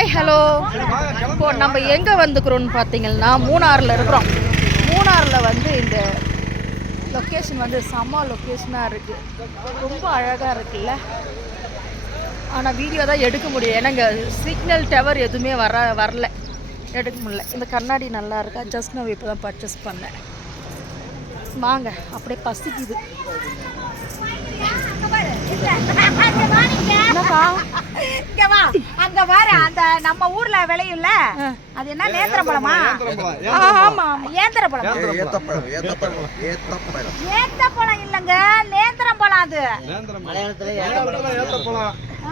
Hi hello இப்போ நம்ம எங்கே வந்துக்கிறோம்னு பார்த்தீங்கன்னா மூணாறில் இருக்கிறோம். மூணாறில் வந்து இந்த லொக்கேஷன் வந்து செம்ம லொக்கேஷனாக இருக்குது ரொம்ப அழகாக இருக்குல்ல? ஆனால் வீடியோ தான் எடுக்க முடியும். ஏன்னா இங்கே சிக்னல் டவர் எதுவுமே வர வரல. எடுக்க முடியல. இந்த கண்ணாடி நல்லா இருக்கா? ஜஸ்ட் நான் இப்போ தான் பர்ச்சேஸ் பண்ணேன். வாங்க அப்படியே பசிக்குது. என்னக்கா இங்க வா அங்க பாரு அந்த நம்ம ஊர்ல விளையும்ல. அது என்ன நேந்திர பழமா ஆமா ஏந்திர பழம் ஏத்த பழம் இல்லங்க நேந்திரம் பழம் அது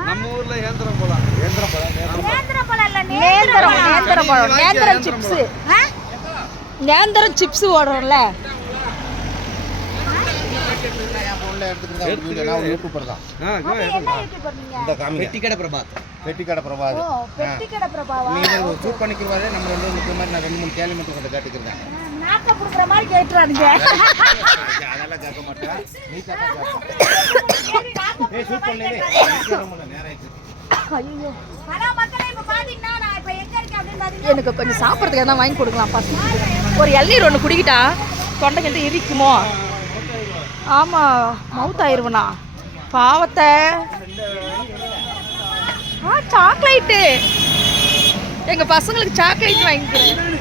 நம்ம ஊர்ல ஏந்திரம் பழம் ஏந்திரம் பழம் நேந்திர பழம் இல்ல நேந்திரம் நேந்திரம் நேந்திரம் பழம் நேந்திரம் சிப்ஸு? நேந்திரம் சிப்ஸ் ஓடுறோம்ல. அது என்ன யூடியூப் பண்ணீங்க வெட்டிக்கடை பிரபாத். வெட்டிக்கடை பிரபாத் ஓ பெட்டிக்கடை பிரபாவா? நீங்க சூட் பண்ணிக்கிறவாரு நம்ம ரெண்டு முக்கிய மாதிரி நான் ரெண்டு மூணு கேள்வி மட்டும் கொஞ்சம் கேட்டுக்கிறேன். நாக்க புடுக்குற மாதிரி கேட்டுறானுங்க அதெல்லாம் கேட்க மாட்டேன். நீ கேட்க கேள்வி நாக்க ஏய் புடுக்குற சூட் மாதிரி பண்ணவே கேட்டுறானுங்க. நேரம் ஆயிடுச்சு. ஐயோ. ஹலோ மக்களே இப்ப பாத்தீங்கன்னா நான் இப்ப எங்க இருக்கேன் அப்படின்னு பாத்தீங்கன்னா எனக்கு கொஞ்சம் சாப்பிட்றதுக்கு எதாவது வாங்கி கொடுக்கலாம் பசங்க ஒரு இளநீர் ஒன்று குடிக்கிட்டா தொண்டை கிட்ட இருக்குமோ ஆமாம் மவுத் ஆயிருவனா பாவத்தை. ஆ சாக்லேட்டு எங்கள் பசங்களுக்கு சாக்லேட் வாங்கிக்கிறேன்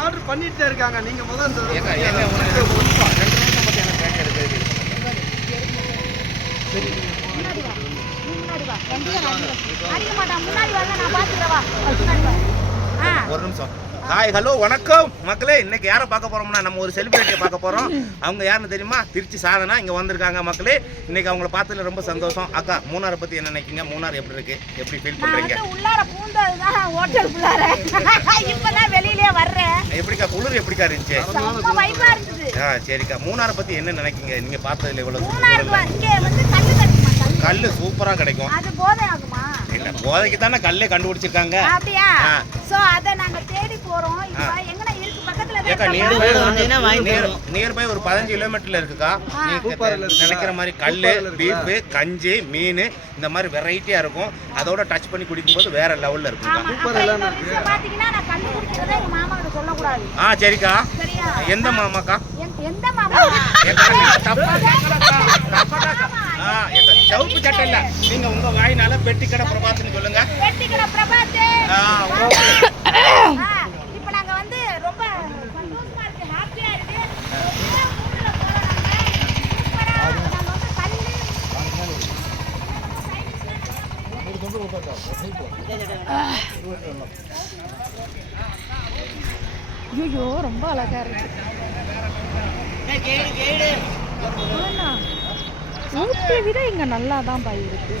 ஆர்டர் பண்ணிட்டு இருக்காங்க நீங்க முதல்ல முன்னாடி வா. முன்னாடி வா. முன்னாடி நான் பார்த்துக்கிறேன் வா. முன்னாடி வா. ஒரு நிமிஷம். ஹாய் ஹலோ வணக்கம். மக்களே இன்னைக்கு யாரை பார்க்க போறோம்னா நம்ம ஒரு செலிபிரிட்டியை பார்க்க போறோம். அவங்க யாருன்னு தெரியுமா? திருச்சி சாதனா இங்க வந்திருக்காங்க மக்களே. இன்னைக்கு அவங்கள பார்த்ததுல ரொம்ப சந்தோஷம். அக்கா மூணாரை பத்தி என்ன நினைக்கிறீங்க? மூணார் எப்படி இருக்கு? எப்படி ஃபீல் பண்றீங்க? வந்து உள்ளார பூந்ததுதான் ஹோட்டலுக்குள்ளார. இப்பதான் வெளியிலே வர்றேன். எப்படிக்கா குளிர் எப்படிக்கா இருந்துச்சு? ஆ சரிக்கா. மூணாரை பத்தி என்ன நினைக்கிறீங்க? நீங்க பார்த்ததுல இவ்வளவு கல்லு சூப்பரா கிடைக்கும். அது போதை ஆகுமா இல்ல போதைக்கு தானே கல்லே கண்டுபிடிச்சிருக்காங்க. அப்படியா. சோ அத நாங்க தேடி போறோம். இப்ப எங்கன இருக்கு? பக்கத்துல தான் ஏக்கா இருக்கா? நியர் நியர் பை ஒரு பதினஞ்சு கிலோமீட்டர்ல இருக்குக்கா. நீங்க நினைக்கிற மாதிரி கல்லு பீஃப் கஞ்சி மீன் இந்த மாதிரி வெரைட்டியா இருக்கும். அதோட டச் பண்ணி குடிக்கும்போது வேற லெவல்ல பாத்தீங்கன்னா நான் எங்க சொல்லக்கூடாது. ஆ சரிக்கா. சரியா? எந்த மாமாக்கா? எந்த- எந்த மாமா தப்பா. தப்பா சவுப்பு சட்டை இல்ல. நீங்க உங்க வாயினால பெட்டி கடை பிரபாத்னு சொல்லுங்க. ஓகே. ஆ, இப்ப நாங்க வந்து ரொம்ப சந்தோஷமா இருக்கு ஹாப்பியா இருக்கு. கல்லு ஐயோ ரொம்ப அழகா இருக்கு. ஆனா, ஊட்டியை விட இங்க நல்லா தான் பாய் இருக்கு.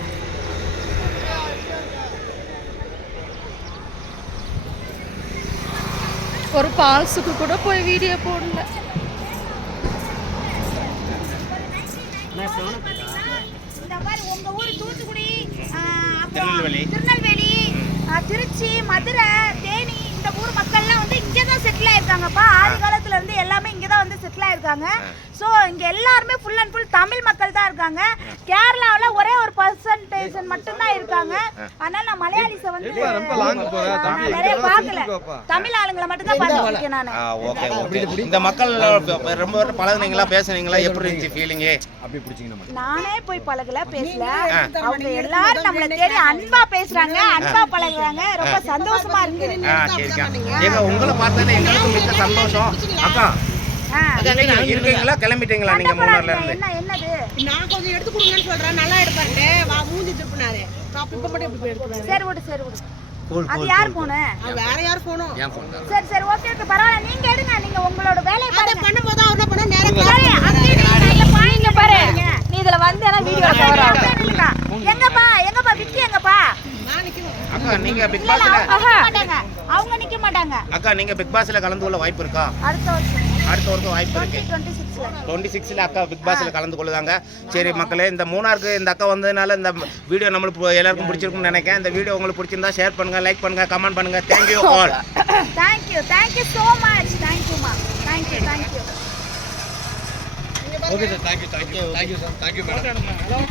ஒரு பால்ஸுக்கு கூட போய் வீடியோ போடல. இந்த மாதிரி உங்க ஊர் தூத்துக்குடி ஆ, அப்புறம் திருநெல்வேலி. திருச்சி மதுரை தேனி இந்த ஊர் மக்கள்லாம் வந்து இங்கே தான் செட்டில் ஆயிருக்காங்கப்பா. ஆதி காலத்துல இருந்து எல்லாமே இங்கே தான் வந்து செட்டில் ஆயிருக்காங்க. ஸோ இங்க எல்லாருமே ஃபுல் அண்ட் ஃபுல் தமிழ் மக்கள் இருக்காங்க. கேரளாவில் ஒரே ஒரு பர்சன்டேஜன் மட்டும்தான் இருக்காங்க. அதனால நான் மலையாளிஸை வந்து ரொம்ப லாங் போதா நான் தம்பி நிறைய பார்க்கல. தமிழ் ஆளுங்களை மட்டும் தான் பார்த்துருக்கேன் நான். Okay okay. இந்த மக்கள் ரொம்ப வருடம் பழகுனீங்களா? பேசுனீங்களா? எப்படி இருந்துச்சு ஃபீலிங்கு அப்படி பிடிச்சிங்க நானே போய் பழகல பேசல. அவங்க எல்லாரும் நம்மள தேடி அன்பா பேசுறாங்க அன்பா பழகுறாங்க. ரொம்ப சந்தோஷமா இருக்கு. ஏங்க உங்களை பார்த்தா எங்களுக்கு மிக்க சந்தோஷம். அக்கா இருக்கீங்களா? கிளம்பிட்டீங்களா? நீங்க மூணார்ல இருந்து? நான் கொஞ்சம் எடுத்து கொடுங்கன்னு சொல்றேன். நல்லா எடுப்பாரு வா மூஞ்சி திருப்பினாரு இப்ப மட்டும் எப்படி போய் எடுக்கிறாரு சரி விடு சரி விடு. அது யார் போனு அது வேற யார் போனோம் ஃபோன் சரி சரி ஓகே ஓகே பரவாயில்ல. நீங்க எடுங்க. நீங்க உங்களோட வேலையை பாருங்க. பண்ணும்போது அவர் என்ன பண்ண? பாரு பாருங்க. நீ இதுல வீடியோ ஆகும் அப்படியே நில்லுங்க. எங்கப்பா எங்கப்பா விக்கி எங்கப்பா நான் நிக்கணும் அக்கா நீங்க பிக் பாஸ்ல அவங்க நிக்க மாட்டாங்க அவங்க நிக்க மாட்டாங்க அக்கா நீங்க பிக் பாஸ்ல கலந்து கொள்ள வாய்ப்பு இருக்கா? அடுத்த வருஷம். அடுத்த வருஷம் வாய்ப்பு இருக்குது டுவெண்ட்டி சிக்ஸில் அக்கா பிக் பாஸில் கலந்து கொள்ளுதாங்க. சரி மக்களே இந்த மூணாருக்கு இந்த அக்கா வந்ததுனால இந்த வீடியோ நம்மளுக்கு எல்லாருக்கும் பிடிச்சிருக்குன்னு நினைக்கிறேன். இந்த வீடியோ உங்களுக்கு பிடிச்சிருந்தா ஷேர் பண்ணுங்கள் லைக் பண்ணுங்கள் கமெண்ட் பண்ணுங்கள் thank you all thank you thank you so much தேங்க்யூமா thank you thank you okay sir thank you thank you thank you sir thank you madam